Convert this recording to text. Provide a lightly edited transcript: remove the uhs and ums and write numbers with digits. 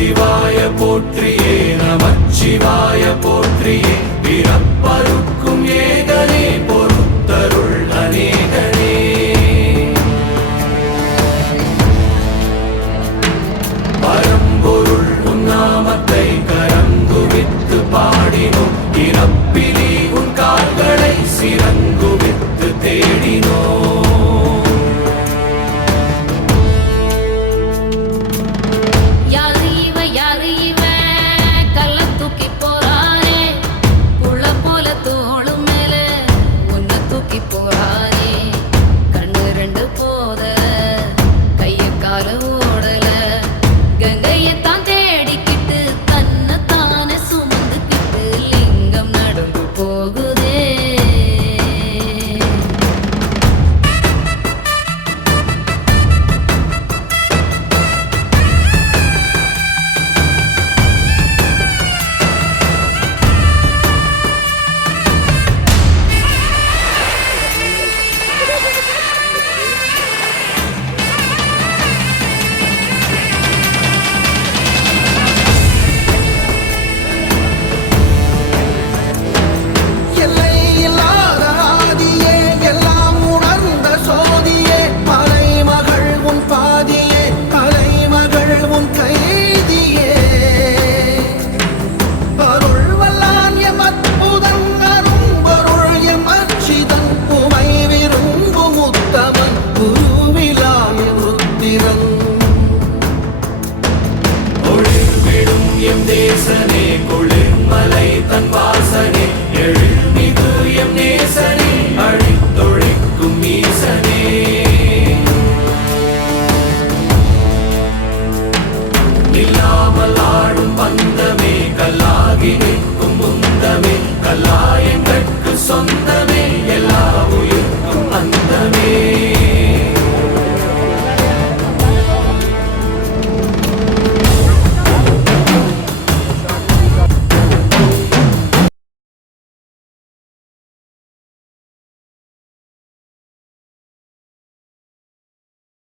சிவாய போற்றியே நமச்சிவாய போற்றியே பிறப்பருக்கும் ஏகனே பொறுத்தருள் அநேகனே பரம்பொருள் உன்னாமத்தை கரங்குவித்து பாடினோம் இறப்பிலி உன் கால்களை சிறங்குவித்து தேடினோம் தேசனே குளிர்மலை தன் வாசனே எழுமிகு எம் நேசனே அழித்தொழிக்கும் ஈசனே நில்லாமல் ஆடும் பந்தமே கல்லாகி நிற்கும் முந்தமே கல்லாயங்கட்கு சொந்தமே